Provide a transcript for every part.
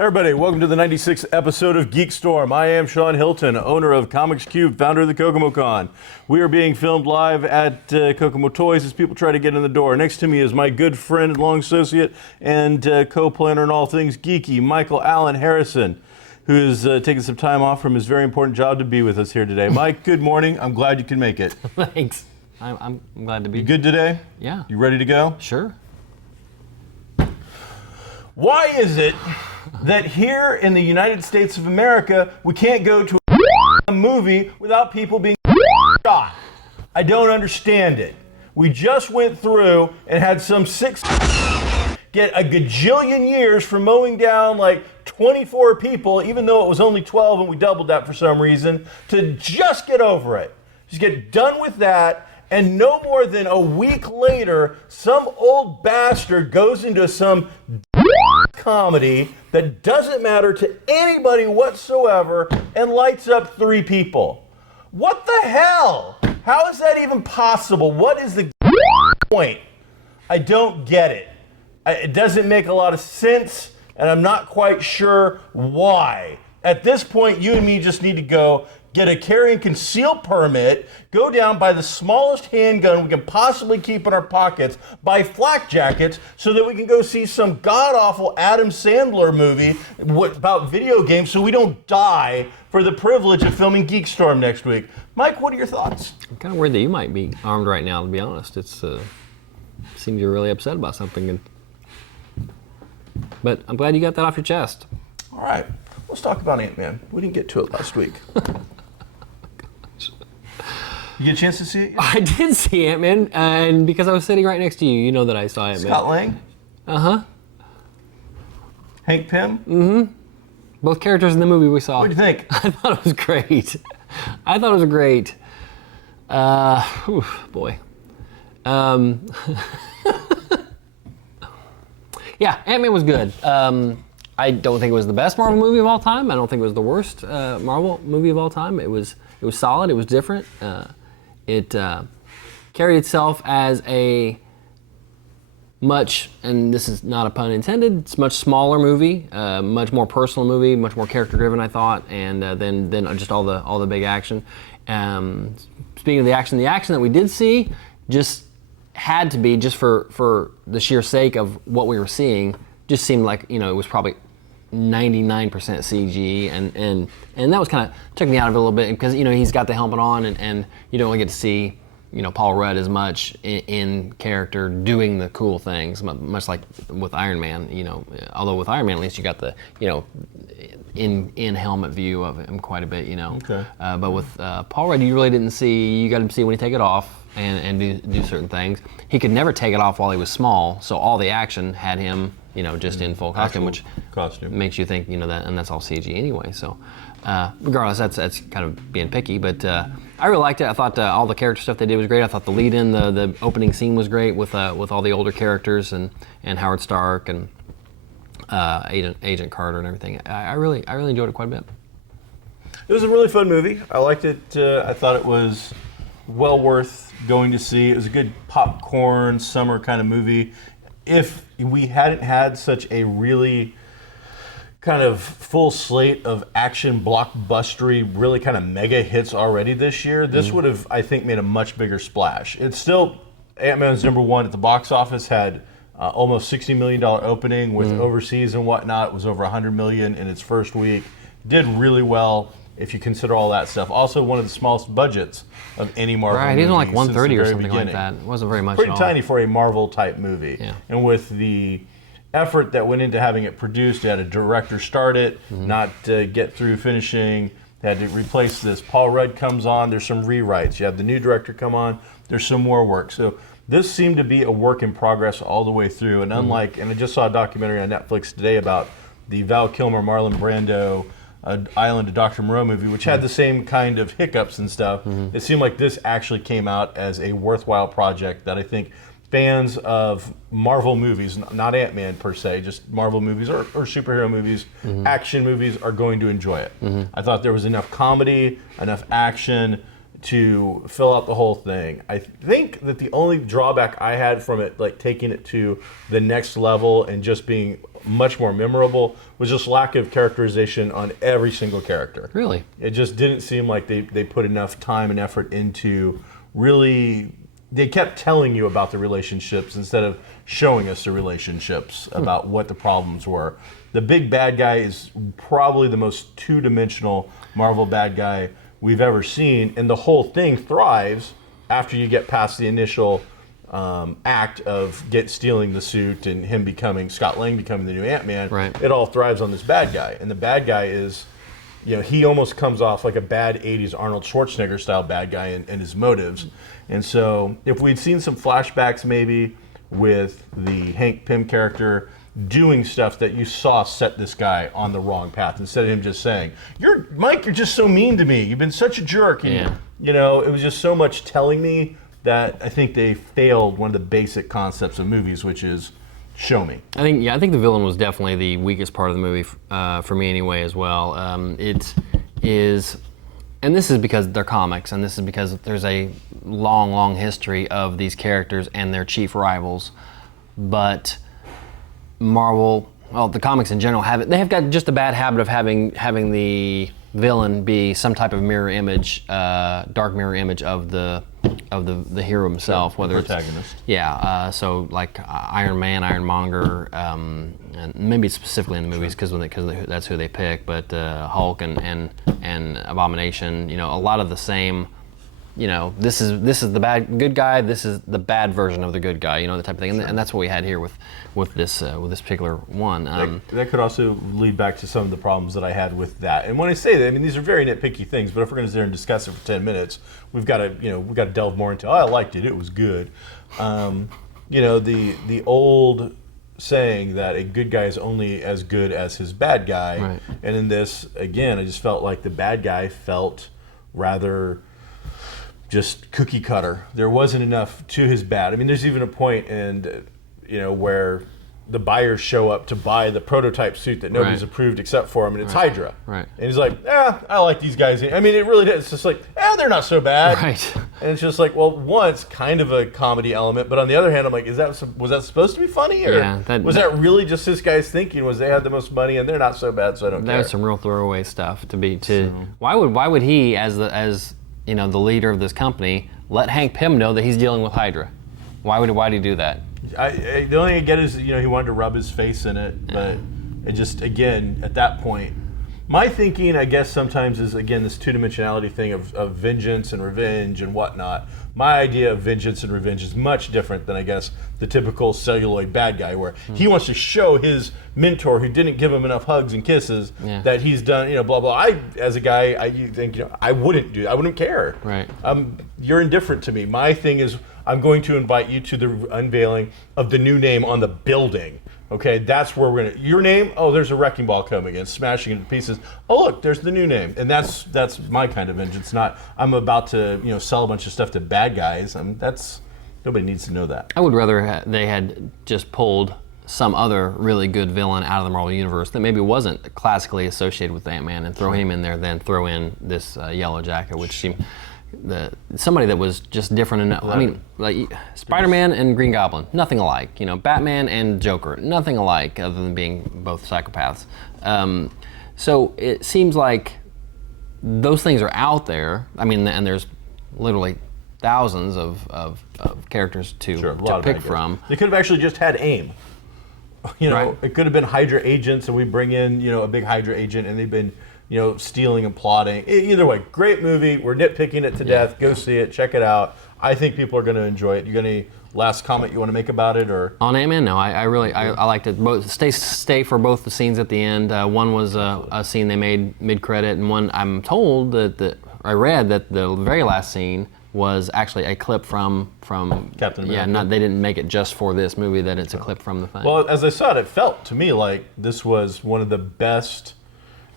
Everybody, welcome to the 96th episode of GeekStorm. I am Sean Hilton, owner of Comics Cube, founder of the Kokomo Con. We are being filmed live at Kokomo Toys as people try to get in the door. Next to me is my good friend, long associate, and co-planner in all things geeky, Michael Allen Harrison, who is taking some time off from his very important job to be with us here today. Mike, good morning. I'm glad you can make it. Thanks. I'm glad to be here. You good today? Yeah. You ready to go? Sure. Why is it that here in the United States of America, we can't go to a movie without people being shot? I don't understand it. We just went through and had some six get a gajillion years for mowing down like 24 people, even though it was only 12 and we doubled that for some reason, to just get over it. Just get done with that. And no more than a week later, some old bastard goes into some comedy that doesn't matter to anybody whatsoever and lights up 3 people. What the hell? How is that even possible? What is the point? I don't get it. It doesn't make a lot of sense, and I'm not quite sure why. At this point, you and me just need to go get a carry and conceal permit, go down, buy the smallest handgun we can possibly keep in our pockets, buy flak jackets so that we can go see some god-awful Adam Sandler movie about video games so we don't die for the privilege of filming GeekStorm next week. Mike, what are your thoughts? I'm kind of worried that you might be armed right now, to be honest. It's seems you're really upset about something. But I'm glad you got that off your chest. All right, let's talk about AntMan. We didn't get to it last week. You get a chance to see it yet? I did see AntMan, and because I was sitting right next to you, you know that I saw AntMan. Scott Lang? Uh-huh. Hank Pym? Mm-hmm. Both characters in the movie we saw. What do you think? I thought it was great. I thought it was great. Boy. Yeah, AntMan was good. I don't think it was the best Marvel movie of all time. I don't think it was the worst Marvel movie of all time. It was solid. It was different. It carried itself as a much, and this is not a pun intended, it's a much smaller movie, much more personal movie, much more character-driven, I thought, and then just all the big action. Speaking of the action that we did see just had to be, just for the sheer sake of what we were seeing, just seemed like, it was probably 99% CG, and that was kind of took me out of it a little bit because he's got the helmet on and you don't really get to see Paul Rudd as much in character doing the cool things, much like with Iron Man. Although with Iron Man at least you got the in helmet view of him quite a bit. Okay. But with Paul Rudd, you really didn't see. You got to see when he take it off and do certain things. He could never take it off while he was small, so all the action had him just in full costume, which makes you think that, and that's all CG anyway. So regardless, that's kind of being picky, but I really liked it. I thought all the character stuff they did was great. I thought the lead-in, the opening scene was great with all the older characters and Howard Stark and Agent Carter and everything. I really enjoyed it quite a bit. It was a really fun movie. I liked it. I thought it was well worth going to see. It was a good popcorn summer kind of movie. If we hadn't had such a really kind of full slate of action blockbustery, really kind of mega hits already this year, this would have, I think, made a much bigger splash. It's still, Ant-Man's #1 at the box office, had almost $60 million opening with overseas and whatnot. It was over $100 million in its first week. Did really well if you consider all that stuff. Also one of the smallest budgets of any Marvel movie. Right, even like 130 or something beginning. like that. It wasn't very much Pretty at all. tiny for a Marvel type movie. Yeah. And with the effort that went into having it produced, they had a director start it, not get through finishing. They had to replace this. Paul Rudd comes on, there's some rewrites. You have the new director come on, there's some more work. So this seemed to be a work in progress all the way through. And unlike, and I just saw a documentary on Netflix today about the Val Kilmer, Marlon Brando, Island of Dr. Moreau movie, which had the same kind of hiccups and stuff. It seemed like this actually came out as a worthwhile project that I think fans of Marvel movies, not Ant-Man per se, just Marvel movies or superhero movies, action movies, are going to enjoy it. I thought there was enough comedy, enough action to fill out the whole thing. I think that the only drawback I had from it, like taking it to the next level and just being much more memorable, was just lack of characterization on every single character. Really? It just didn't seem like they put enough time and effort into really. They kept telling you about the relationships instead of showing us the relationships about what the problems were. The big bad guy is probably the most two-dimensional Marvel bad guy we've ever seen, and the whole thing thrives after you get past the initial act of stealing the suit and him becoming, Scott Lang becoming the new Ant-Man. Right. It all thrives on this bad guy, and the bad guy is, he almost comes off like a bad 80s Arnold Schwarzenegger style bad guy in his motives. And so if we'd seen some flashbacks maybe with the Hank Pym character doing stuff that you saw set this guy on the wrong path, instead of him just saying, Mike, you're just so mean to me. You've been such a jerk. And, it was just so much telling me that I think they failed one of the basic concepts of movies, which is show me. I think the villain was definitely the weakest part of the movie for me anyway as well. It is, and this is because they're comics, and this is because there's a long history of these characters and their chief rivals. But Marvel, the comics in general they have got just a bad habit of having the villain be some type of mirror image, dark mirror image of the hero himself, whether protagonist. So like Iron Man, Ironmonger, and maybe specifically in the movies because that's who they pick. But Hulk and Abomination, a lot of the same. This is the good guy. This is the bad version of the good guy. The type of thing, and that's what we had here with this particular one. That could also lead back to some of the problems that I had with that. And when I say that, I mean these are very nitpicky things. But if we're going to sit there and discuss it for 10 minutes, we've got to delve more into. I liked it. It was good. The old saying that a good guy is only as good as his bad guy. Right. And in this, again, I just felt like the bad guy felt rather just cookie cutter. There wasn't enough to his bad. I mean, there's even a point where the buyers show up to buy the prototype suit that nobody's approved except for him, and it's Hydra. Right. And he's like, I like these guys. I mean, it really is. It's just like, they're not so bad. Right. And it's just like, well, it's kind of a comedy element, but on the other hand, I'm like, was that supposed to be funny? Or was that really just this guy's thinking was they had the most money and they're not so bad, so I don't care. That was some real throwaway stuff Why would he as the leader of this company let Hank Pym know that he's dealing with Hydra? Why would he do that? The only thing I get is he wanted to rub his face in it, but it just, again, at that point, my thinking, I guess, sometimes is, again, this two-dimensionality thing of vengeance and revenge and whatnot. My idea of vengeance and revenge is much different than, I guess, the typical celluloid bad guy, where he wants to show his mentor who didn't give him enough hugs and kisses that he's done, blah, blah. As a guy, I wouldn't do that. I wouldn't care. Right. You're indifferent to me. My thing is, I'm going to invite you to the unveiling of the new name on the building. Okay, that's where we're gonna. Your name? Oh, there's a wrecking ball coming in, smashing it to pieces. Oh, look, there's the new name, and that's my kind of vengeance. Not I'm about to sell a bunch of stuff to bad guys. Nobody needs to know that. I would rather they had just pulled some other really good villain out of the Marvel Universe that maybe wasn't classically associated with Ant-Man and throw him in there, than throw in this Yellow Jacket, which seemed somebody that was just different enough. I mean, like Spider-Man and Green Goblin, nothing alike. Batman and Joker, nothing alike, other than being both psychopaths. So it seems like those things are out there. I mean, and there's literally thousands of characters to pick from. They could have actually just had AIM. It could have been Hydra agents, and we bring in a big Hydra agent, and they've been stealing and plotting. Either way, great movie. We're nitpicking it to death. Go see it. Check it out. I think people are going to enjoy it. You got any last comment you want to make about it, or on Ant-Man? No, I really liked it. Both stay for both the scenes at the end. One was a scene they made mid-credit, and one I'm told I read that the very last scene was actually a clip from Captain America. Yeah, they didn't make it just for this movie. That it's a clip from the thing. Well, as I saw it, it felt to me like this was one of the best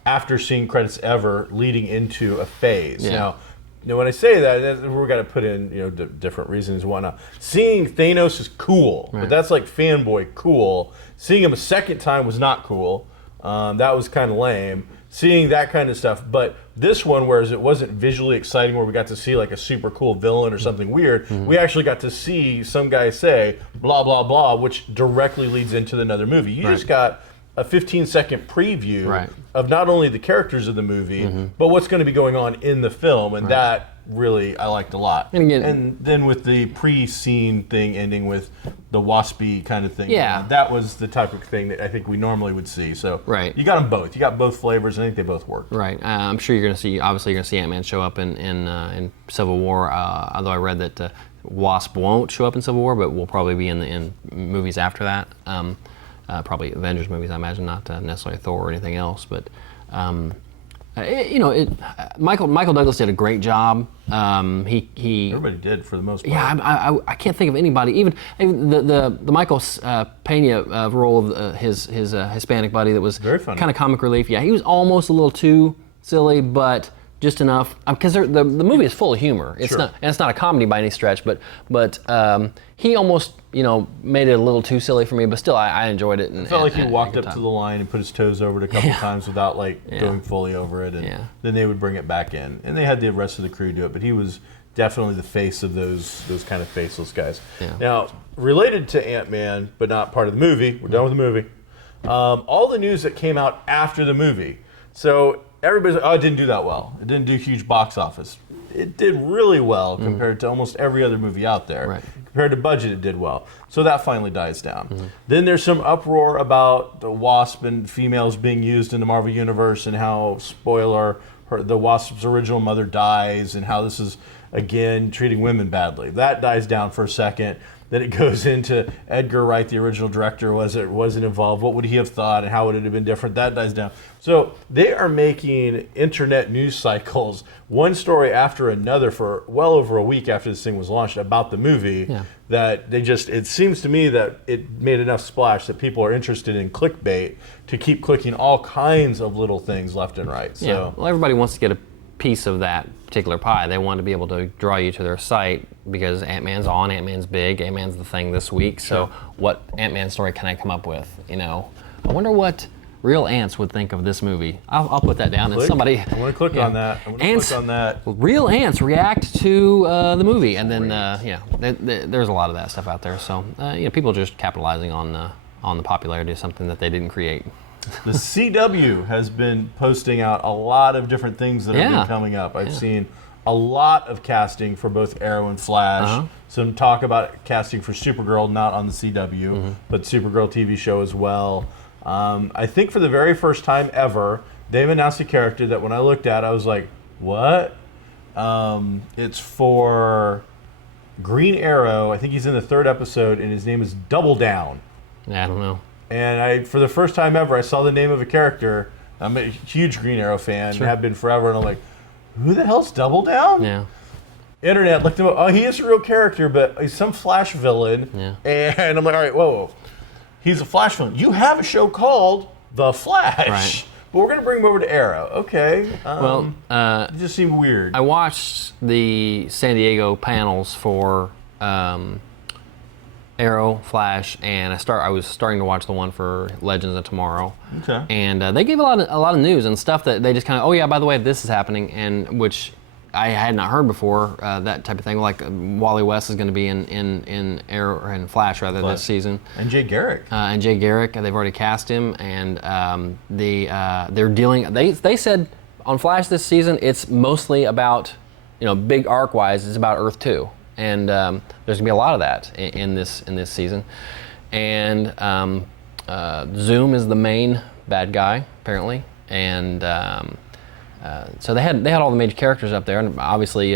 after-scene credits ever, leading into a phase. Yeah. Now, when I say that, we're going to put in different reasons and whatnot. Seeing Thanos is cool, but that's like fanboy cool. Seeing him a second time was not cool. That was kind of lame. Seeing that kind of stuff, but this one, whereas it wasn't visually exciting, where we got to see like a super cool villain or something weird, we actually got to see some guy say blah blah blah, which directly leads into another movie. You just got a 15-second preview of not only the characters of the movie, but what's going to be going on in the film, and that really I liked a lot. And then with the pre-scene thing ending with the waspy kind of thing, that was the type of thing that I think we normally would see. So you got them both. You got both flavors, and I think they both work. Right. I'm sure you're going to see. Obviously, you're going to see Ant-Man show up in Civil War. Although I read that Wasp won't show up in Civil War, but will probably be in movies after that. Probably Avengers movies, I imagine, not necessarily Thor or anything else. But Michael Douglas did a great job. Everybody did for the most part. Yeah, I can't think of anybody. Even the Michael Pena role of his Hispanic buddy that was very funny, kind of comic relief. Yeah, he was almost a little too silly, but just enough, because the movie is full of humor. It's not, and it's not a comedy by any stretch. But he almost made it a little too silly for me. But still, I enjoyed it. And, I felt like he walked up to the line and put his toes over it a couple times without going fully over it, and then they would bring it back in. And they had the rest of the crew do it. But he was definitely the face of those kind of faceless guys. Yeah. Now, related to Ant-Man, but not part of the movie. We're done with the movie. All the news that came out after the movie. So everybody's like, oh, it didn't do that well. It didn't do huge box office. It did really well compared to almost every other movie out there. Right. Compared to budget, it did well. So that finally dies down. Then there's some uproar about the Wasp and females being used in the Marvel Universe, and how, spoiler, the Wasp's original mother dies, and how this is, again, treating women badly. That dies down for a second. Then it goes into Edgar Wright, the original director, wasn't involved. What would he have thought, and how would it have been different? That dies down. So they are making internet news cycles, one story after another, for well over a week after this thing was launched about the movie. That it seems to me that it made enough splash that people are interested in clickbait to keep clicking all kinds of little things left and right. So well, everybody wants to get a piece of that particular pie. They want to be able to draw you to their site because Ant-Man's on, Ant-Man's big, Ant-Man's the thing this week. So what Ant-Man story can I come up with? I wonder what real ants would think of this movie. I'll put that down. And somebody. I want to click on that. Real ants react to the movie, and then there's a lot of that stuff out there. So people just capitalizing on the popularity of something that they didn't create. The CW has been posting out a lot of different things that have been coming up. I've seen a lot of casting for both Arrow and Flash. Some talk about casting for Supergirl, not on the CW, but Supergirl TV show as well. I think for the very first time ever, they've announced a character that when I looked at, I was like, what? It's for Green Arrow. I think he's in the 3rd episode, and his name is Double Down. Yeah, I don't know. And for the first time ever, I saw the name of a character. I'm a huge Green Arrow fan, and have been forever, and I'm like, who the hell's Double Down? Yeah. Internet looked him up. Oh, he is a real character, but he's some Flash villain. Yeah. And I'm like, all right, whoa. He's a Flash villain. You have a show called The Flash. Right. But we're going to bring him over to Arrow. Okay. It just seemed weird. I watched the San Diego panels for Arrow, Flash, and I was starting to watch the one for Legends of Tomorrow. Okay. And they gave a lot of news and stuff that they just kind of, oh yeah, by the way, this is happening, and which I had not heard before, that type of thing. Like Wally West is going to be in Arrow and Flash this season. And Jay Garrick. They've already cast him, and they're dealing. They said on Flash this season it's mostly about, big arc wise, it's about Earth 2. And there's gonna be a lot of that in this season, and Zoom is the main bad guy apparently, and so they had all the major characters up there, and obviously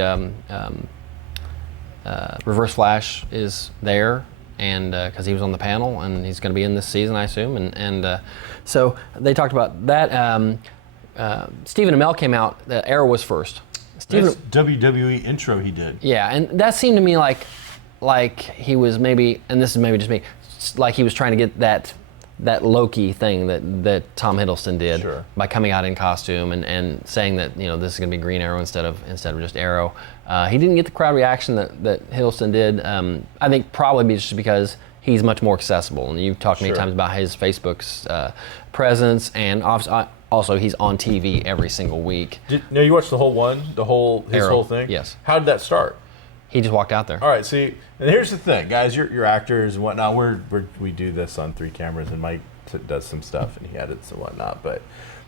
Reverse Flash is there, and because he was on the panel, and he's gonna be in this season, I assume, and so they talked about that. Stephen Amell came out. Arrow was first. Nice WWE intro he did. Yeah, and that seemed to me like he was maybe, and this is maybe just me, like he was trying to get that Loki thing that Tom Hiddleston did by coming out in costume and saying that this is going to be Green Arrow instead of just Arrow. He didn't get the crowd reaction that Hiddleston did. I think probably just because he's much more accessible, and you've talked many times about his Facebook's presence, and also he's on TV every single week. Now you watched the whole his Arrow, whole thing? Yes. How did that start? He just walked out there. All right, see, and here's the thing, guys. You're actors and whatnot. We do this on 3 cameras, and Mike does some stuff, and he edits and whatnot. But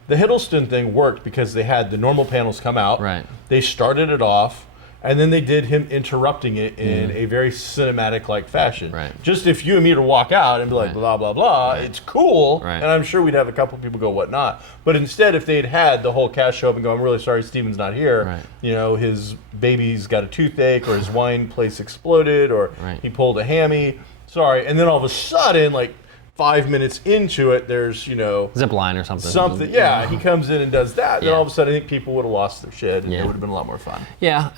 the Hiddleston thing worked because they had the normal panels come out. Right. They started it off, and then they did him interrupting it in a very cinematic-like fashion. Right. Just if you and me to walk out and be like, blah, blah, blah, it's cool, Right. and I'm sure we'd have a couple people go, whatnot. But instead, if they'd had the whole cast show up and go, I'm really sorry Steven's not here, his baby's got a toothache, or his wine place exploded, or he pulled a hammy, sorry. And then all of a sudden, like 5 minutes into it, there's, zip line or something. Yeah, he comes in and does that. Then all of a sudden, I think people would have lost their shit, and it would have been a lot more fun. Yeah.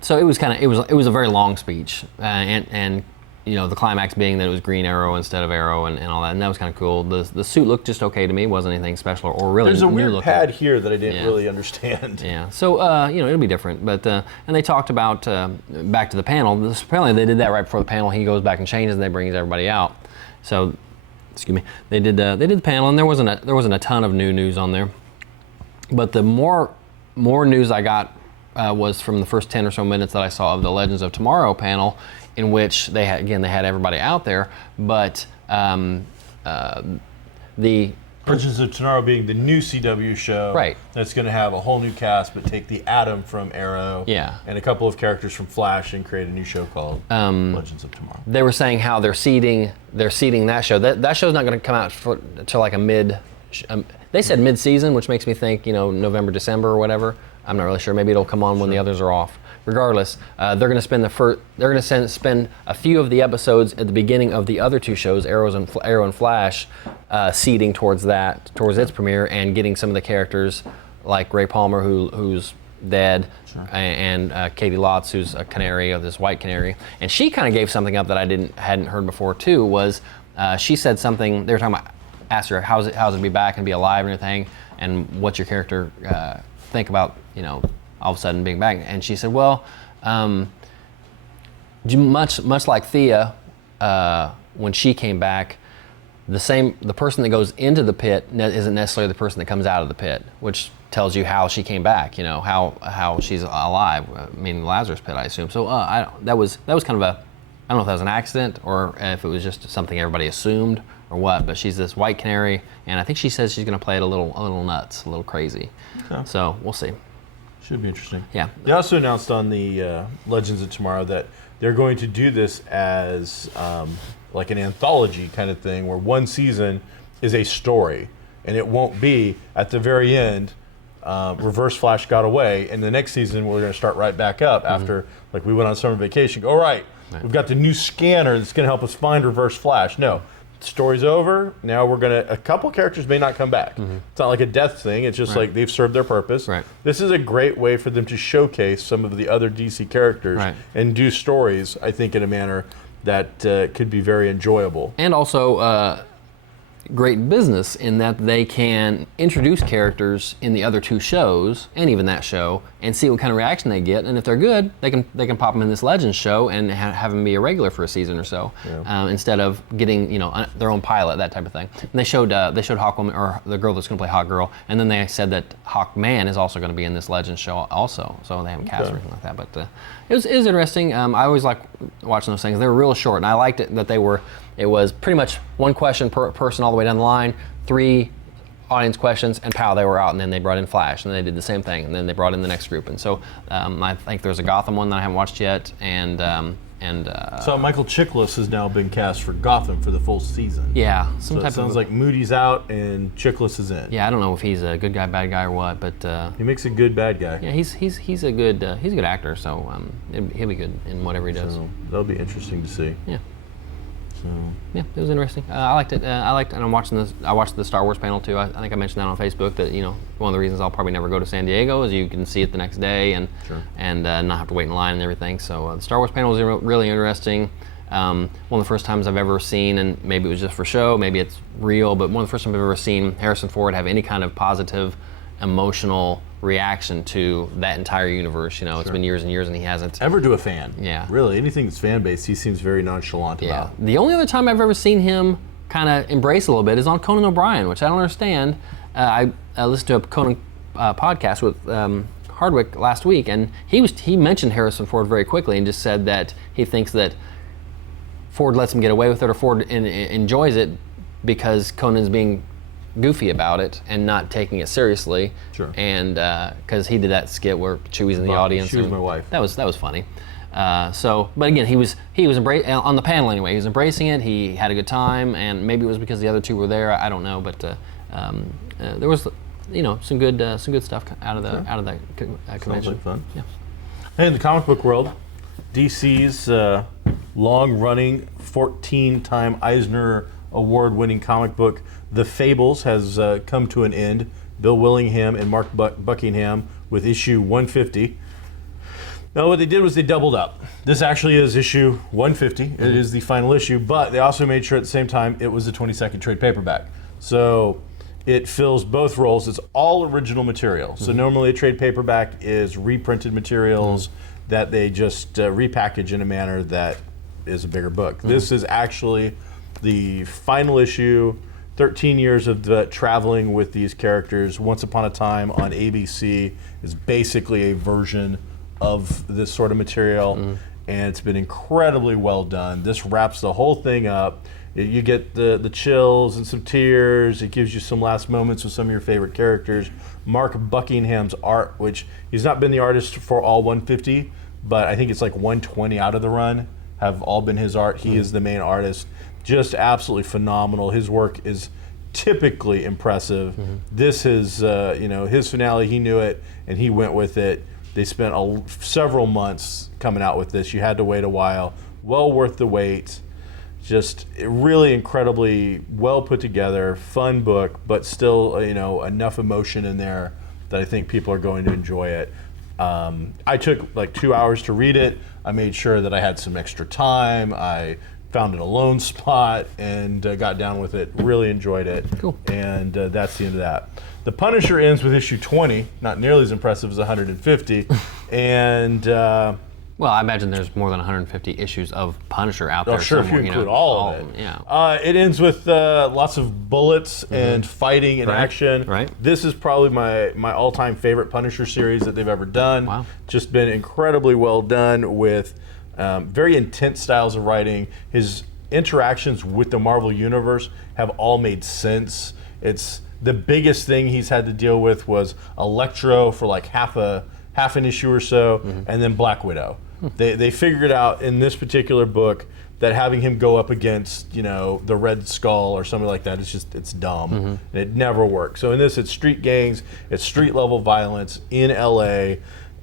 So it was it was a very long speech, and the climax being that it was Green Arrow instead of Arrow and all that, and that was kind of cool. The suit looked just okay to me. It wasn't anything special or really. There's a new weird looking. pad here that I didn't really understand. Yeah. So it'll be different, but and they talked about back to the panel. Apparently they did that right before the panel. He goes back and changes, and they brings everybody out. So. Excuse me. They did the panel, and there wasn't a ton of new news on there, but the more news I got was from the first 10 or so minutes that I saw of the Legends of Tomorrow panel, in which they had everybody out there, but the Legends of Tomorrow being the new CW show, right? That's going to have a whole new cast, but take the Atom from Arrow, and a couple of characters from Flash, and create a new show called Legends of Tomorrow. They were saying how they're seeding that show. That show's not going to come out till like a mid. They said mid-season, which makes me think November, December, or whatever. I'm not really sure. Maybe it'll come on when the others are off. Regardless, they're going to spend a few of the episodes at the beginning of the other 2 shows, Arrow and Flash, seeding towards its premiere, and getting some of the characters like Ray Palmer, who's dead, and Katie Lotz, who's a canary, of this white canary, and she kind of gave something up that I hadn't heard before too. Was she said something? They were talking about, asked her how's it to be back and be alive and everything, and what's your character think about all of a sudden being back, and she said, well, much like Thea, when she came back, the person that goes into the pit isn't necessarily the person that comes out of the pit, which tells you how she came back, how she's alive, meaning Lazarus pit, I assume. So that was kind of I don't know if that was an accident or if it was just something everybody assumed or what, but she's this white canary, and I think she says she's going to play it a little nuts, a little crazy. Okay. So we'll see. Should be interesting. Yeah. They also announced on the Legends of Tomorrow that they're going to do this as like an anthology kind of thing, where one season is a story, and it won't be at the very end. Reverse Flash got away, and the next season we're going to start right back up after, like, we went on summer vacation. Go, all right, we've got the new scanner that's going to help us find Reverse Flash. No. Story's over. Now a couple characters may not come back. It's not like a death thing. It's just like they've served their purpose. Right. This is a great way for them to showcase some of the other DC characters and do stories, I think, in a manner that could be very enjoyable. And also great business in that they can introduce characters in the other 2 shows, and even that show, and see what kind of reaction they get. And if they're good, they can pop them in this Legends show and have them be a regular for a season or so, instead of getting their own pilot, that type of thing. And they showed Hawkwoman, or the girl that's going to play Hawkgirl, and then they said that Hawkman is also going to be in this Legends show also. So they haven't cast or anything like that, but it was interesting. I always like watching those things. They were real short, and I liked it that it was pretty much 1 question per person all the way down the line, 3 audience questions, and pow, they were out. And then they brought in Flash, and they did the same thing, and then they brought in the next group. And so I think there's a Gotham one that I haven't watched yet, and so Michael Chiklis has now been cast for Gotham for the full season. Yeah, so it sounds like Moody's out and Chiklis is in. Yeah, I don't know if he's a good guy, bad guy, or what, but he makes a good bad guy. Yeah, he's a good actor, so he'll be good in whatever he does. So that'll be interesting to see. Yeah. Yeah, it was interesting. I liked it. And I watched the Star Wars panel too. I think I mentioned that on Facebook. That one of the reasons I'll probably never go to San Diego is you can see it the next day and not have to wait in line and everything. So the Star Wars panel was really interesting. One of the first times I've ever seen, and maybe it was just for show, maybe it's real, but one of the first times I've ever seen Harrison Ford have any kind of positive, emotional reaction to that entire universe. It's been years and years, and he hasn't ever to a fan. Yeah, really, anything that's fan based, he seems very nonchalant about. The only other time I've ever seen him kind of embrace a little bit is on Conan O'Brien, which I don't understand. I listened to a Conan podcast with Hardwick last week, and he mentioned Harrison Ford very quickly and just said that he thinks that Ford lets him get away with it, or Ford enjoys it because Conan's being goofy about it and not taking it seriously. Sure. And because he did that skit where Chewie's in the audience. She was my wife. That was funny. But again, he was on the panel anyway. He was embracing it. He had a good time, and maybe it was because the other two were there. I don't know, but there was some good stuff out of that convention. Sounds like fun. Yeah. Hey, in the comic book world, DC's long-running 14-time Eisner Award-winning comic book, The Fables, has come to an end. Bill Willingham and Mark Buckingham with issue 150. Now, what they did was they doubled up. This actually is issue 150. Mm-hmm. It is the final issue, but they also made sure at the same time it was the 22nd trade paperback. So it fills both roles. It's all original material. Mm-hmm. So normally a trade paperback is reprinted materials that they just repackage in a manner that is a bigger book. Mm-hmm. This is actually the final issue, 13 years of traveling with these characters. Once Upon a Time on ABC is basically a version of this sort of material, and it's been incredibly well done. This wraps the whole thing up. You get the chills and some tears. It gives you some last moments with some of your favorite characters. Mark Buckingham's art, which he's not been the artist for all 150, but I think it's like 120 out of the run have all been his art. He is the main artist. Just absolutely phenomenal. His work is typically impressive. This is, his finale. He knew it, and he went with it. They spent several months coming out with this. You had to wait a while. Well worth the wait. Just really incredibly well put together, fun book, but still, enough emotion in there that I think people are going to enjoy it. I took like 2 hours to read it. I made sure that I had some extra time. I found an alone spot and got down with it. Really enjoyed it. Cool. And that's the end of that. The Punisher ends with issue 20, not nearly as impressive as 150. And well, I imagine there's more than 150 issues of Punisher out there. Sure, if you include all of it. Yeah. It ends with lots of bullets and fighting and action. Right. This is probably my all-time favorite Punisher series that they've ever done. Wow. Just been incredibly well done with very intense styles of writing. His interactions with the Marvel Universe have all made sense. It's the biggest thing he's had to deal with was Electro for like half an issue or so, and then Black Widow. They figured out in this particular book that having him go up against, the Red Skull or something like that, it's dumb. And it never works. So in this, it's street gangs, it's street level violence in LA,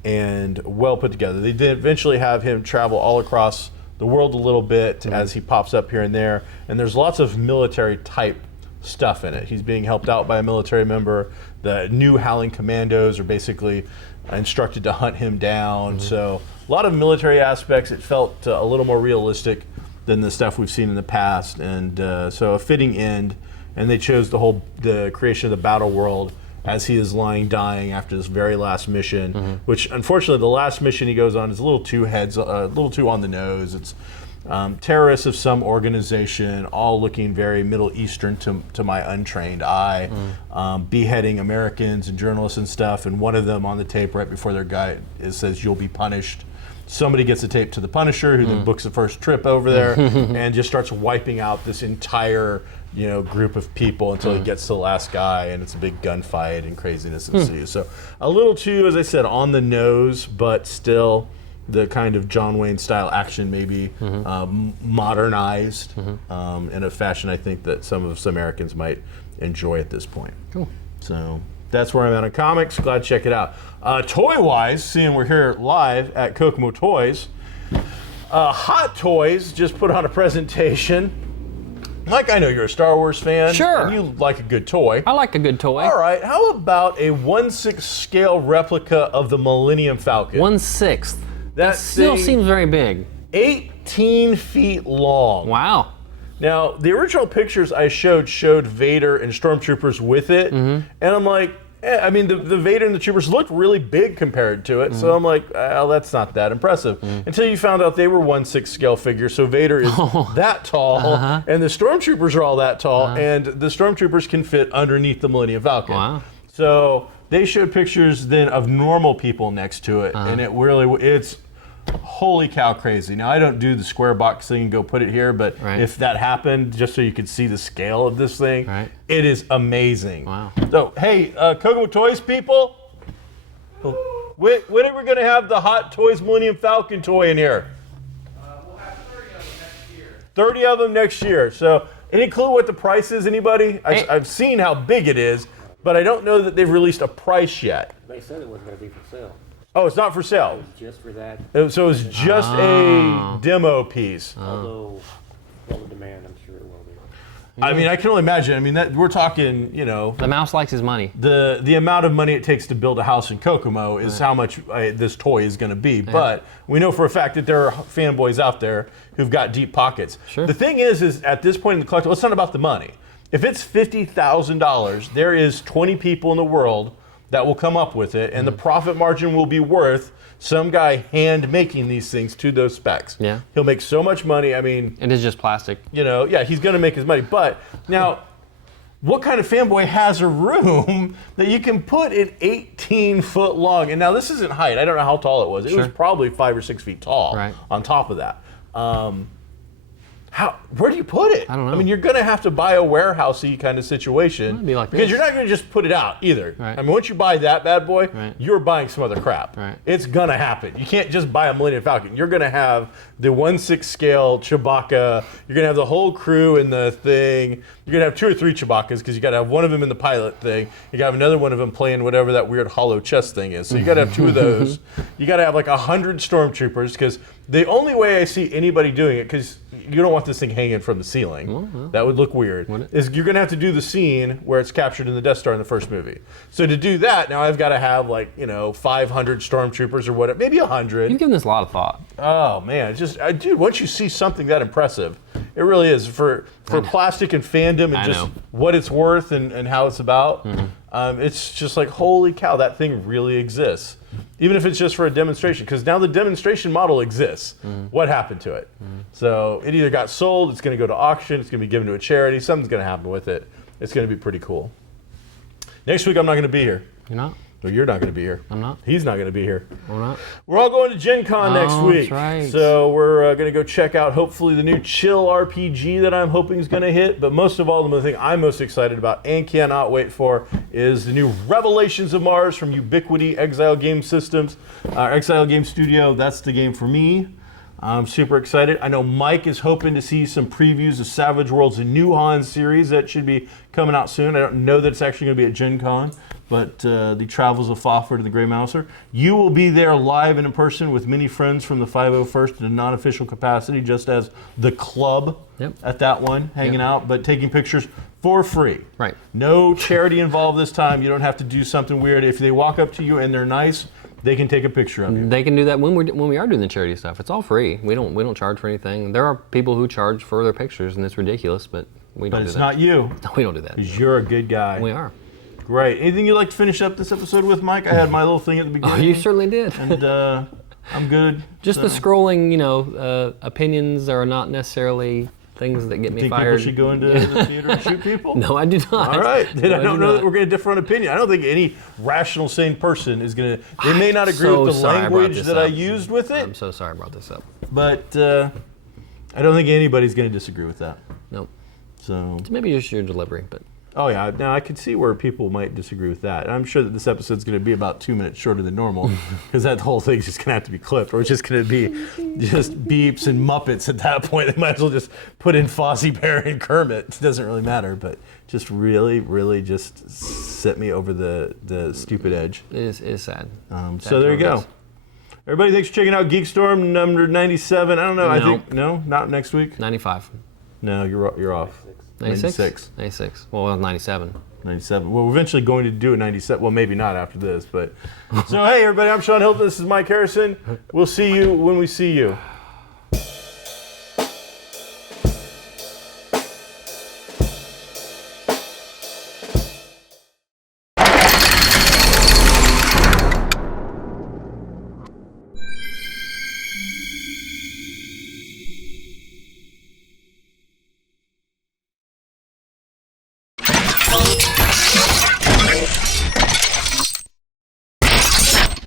and well put together. They did eventually have him travel all across the world a little bit as he pops up here and there, and there's lots of military type stuff in it. He's being helped out by a military member. The new Howling Commandos are basically instructed to hunt him down. So a lot of military aspects. It felt a little more realistic than the stuff we've seen in the past, and so a fitting end. And they chose the creation of the battle world as he is lying dying after this very last mission, which unfortunately the last mission he goes on is a little too on the nose. It's terrorists of some organization, all looking very Middle Eastern to my untrained eye, beheading Americans and journalists and stuff, and one of them on the tape right before their guy says, "You'll be punished." Somebody gets a tape to the Punisher, who then books the first trip over there and just starts wiping out this entire group of people until he gets to the last guy, and it's a big gunfight and craziness ensues. So a little too, as I said, on the nose, but still the kind of John Wayne style action, maybe modernized in a fashion I think that some of us Americans might enjoy at this point. Cool. So that's where I'm at on comics. Glad to check it out. Toy-wise, seeing we're here live at Kokomo Toys, Hot Toys just put on a presentation Mike, I know you're a Star Wars fan. Sure. And you like a good toy. I like a good toy. All right, how about a 1/6 scale replica of the Millennium Falcon? 1/6. That Still thing, seems very big. 18 feet long. Wow. Now, the original pictures I showed Vader and Stormtroopers with it, and I'm like, I mean, the Vader and the Troopers looked really big compared to it, so I'm like, oh, that's not that impressive. Until you found out they were 1/6 scale figures, so Vader is that tall, and the Stormtroopers are all that tall, and the Stormtroopers can fit underneath the Millennium Falcon. Wow. So they showed pictures then of normal people next to it, and it's holy cow crazy. Now, I don't do the square box thing and go put it here, but if that happened, just so you could see the scale of this thing, it is amazing. Wow. So, hey, Kokomo Toys people, when are we going to have the Hot Toys Millennium Falcon toy in here? We'll have 30 of them next year. 30 of them next year. So, any clue what the price is, anybody? I've seen how big it is, but I don't know that they've released a price yet. They said it wasn't going to be for sale. Oh, it's not for sale. Just for that. So it's just a demo piece. Although, well, the demand, I'm sure it will be. I mean, I can only imagine. I mean, that we're talking, you know, The mouse likes his money. the amount of money it takes to build a house in Kokomo is how much this toy is going to be. But we know for a fact that there are fanboys out there who've got deep pockets. Sure. The thing is at this point in the collectible, it's not about the money. If it's $50,000, there is 20 people in the world that will come up with it, and the profit margin will be worth some guy hand making these things to those specs. Yeah. He'll make so much money. I mean, It is just plastic. you know, yeah, he's going to make his money. But now, what kind of fanboy has a room that you can put an 18-foot long? And now this isn't height. I don't know how tall it was. It was probably 5 or 6 feet tall. On top of that. Where do you put it? I don't know. I mean, you're going to have to buy a warehousey kind of situation. It'd be like because this. you're not going to just put it out either. Right. I mean, once you buy that bad boy, Right. you're buying some other crap. Right. It's going to happen. You can't just buy a Millennium Falcon. You're going to have the 1/6 scale Chewbacca. You're going to have the whole crew in the thing. You're going to have 2 or 3 Chewbaccas because you got to have one of them in the pilot thing. You got to have another one of them playing whatever that weird hollow chest thing is. So you got to have 2 of those. You got to have like 100 Stormtroopers because the only way I see anybody doing it, because you don't want this thing hanging from the ceiling. That would look weird. Is you're going to have to do the scene where it's captured in the Death Star in the first movie. So to do that, now I've got to have 500 Stormtroopers or whatever, maybe 100. You've given this a lot of thought. Oh man, it's just dude, once you see something that impressive, it really is for plastic and fandom and just what it's worth and how it's about. It's just like, holy cow, that thing really exists. Even if it's just for a demonstration, because now the demonstration model exists. What happened to it? So it either got sold, it's going to go to auction, it's going to be given to a charity, something's going to happen with it. It's going to be pretty cool. Next week I'm not going to be here. You're not? No, you're not going to be here. I'm not. He's not going to be here. We're not? We're all going to Gen Con next week. That's right. So we're going to go check out, hopefully, the new Chill RPG that I'm hoping is going to hit. But most of all, the thing I'm most excited about and cannot wait for is the new Revelations of Mars from Ubiquity Exile Game Systems. Exile Game Studio, that's the game for me. I'm super excited. I know Mike is hoping to see some previews of Savage Worlds' New Han series that should be coming out soon. I don't know that it's actually going to be at Gen Con, but the Travels of Fafhrd and the Grey Mouser. You will be there live and in person with many friends from the 501st in a non-official capacity, just as the club at that one, hanging out, but taking pictures for free. Right. No charity involved this time. You don't have to do something weird. If they walk up to you and they're nice, they can take a picture of you. They can do that when we are doing the charity stuff. It's all free. We don't charge for anything. There are people who charge for their pictures, and it's ridiculous, but we don't do that. But it's not you. No, we don't do that. Because you're a good guy. We are. Great. Anything you'd like to finish up this episode with, Mike? I had my little thing at the beginning. Oh, you certainly did. And I'm good. Just the scrolling, opinions are not necessarily things that get me Think fired. people should go into the theater and shoot people? No, I do not. All right. Then I don't know that not. we're going to differ on opinion. I don't think any rational, sane person is going to... They may not agree so with the sorry I brought language this that I up. used with it, I'm so sorry I brought this up. but I don't think anybody's going to disagree with that. No. So... Maybe just your delivery, but... Oh yeah, now I could see where people might disagree with that. And I'm sure that this episode's going to be about 2 minutes shorter than normal, because that whole thing's just going to have to be clipped, or it's just going to be just beeps and Muppets at that point. They might as well just put in Fozzie Bear and Kermit. It doesn't really matter, but just really, really just set me over the stupid edge. It is sad. So there you go. Everybody, thanks for checking out GeekStorm number 97. I don't know. I think not next week. 95. No, you're off. 96? 96. Well, 97. 97. Well, we're eventually going to do a 97. Well, maybe not after this, but. So, hey, everybody, I'm Sean Hilton. This is Mike Harrison. We'll see you when we see you.